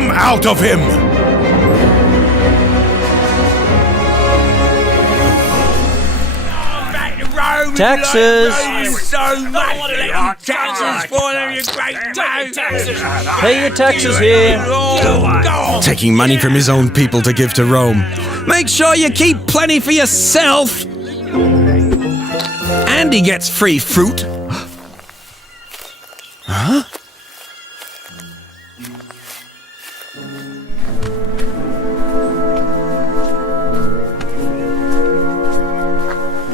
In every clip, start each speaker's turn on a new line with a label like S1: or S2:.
S1: out of him!
S2: Taxes.
S3: So much taxes for them, you great taxes.
S2: Pay your taxes here.
S4: Taking money from his own people to give to Rome. Make sure you keep plenty for yourself. And he gets free fruit.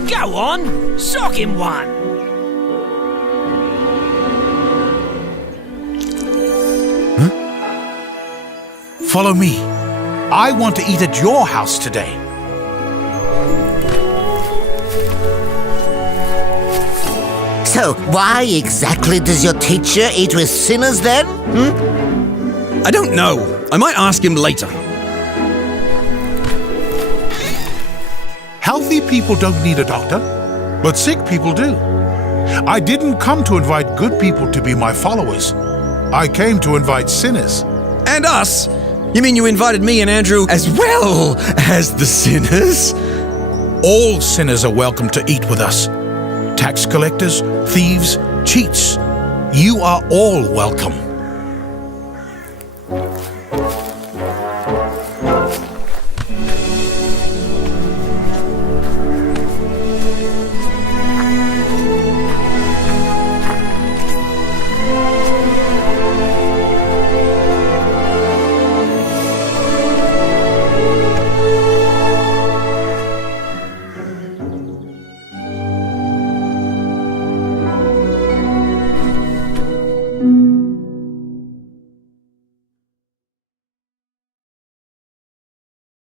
S3: Go on, sock him one.
S1: Follow me. I want to eat at your house today.
S5: So, why exactly does your teacher eat with sinners then? Hmm?
S4: I don't know. I might ask him later.
S1: Healthy people don't need a doctor, but sick people do. I didn't come to invite good people to be my followers. I came to invite sinners.
S4: And us? You mean you invited me and Andrew as well as the sinners?
S1: All sinners are welcome to eat with us. Tax collectors, thieves, cheats. You are all welcome.